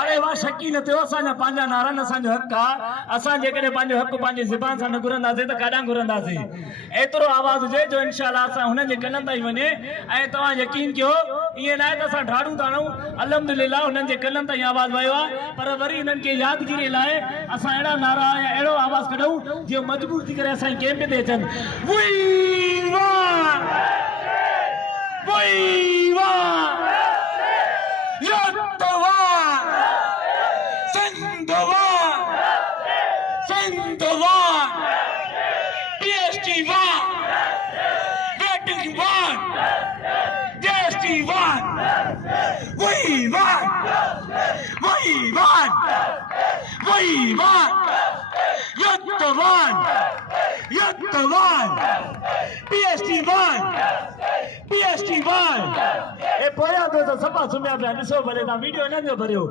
अरे वाह शकी न थियो असांजा पंहिंजा नारा न असांजो हक़ आहे असां जेकॾहिं पंहिंजो हक़ पंहिंजी ज़ुबान सां न घुरंदासीं त काॾां घुरंदासीं एतिरो आवाज़ हुजे जो इनशाअल्लाह असां हुननि जे कननि ताईं वञे ऐं तव्हां यकीन कयो ईअं न आहे त असां ढाढ़ूं था हणूं अल्हम्दुलिल्लाह हुननि जे कननि ताईं आवाज़ वियो आहे पर वरी हुननि खे यादगिरी लाइ असां अहिड़ा नारा या अहिड़ो आवाज़ कढूं जो मजबूर थी करे असांजे कैंप ते अचनि सफ़ा सुम्हिया पिया ॾिसो भले तव्हां वीडियो हिननि जो भरियो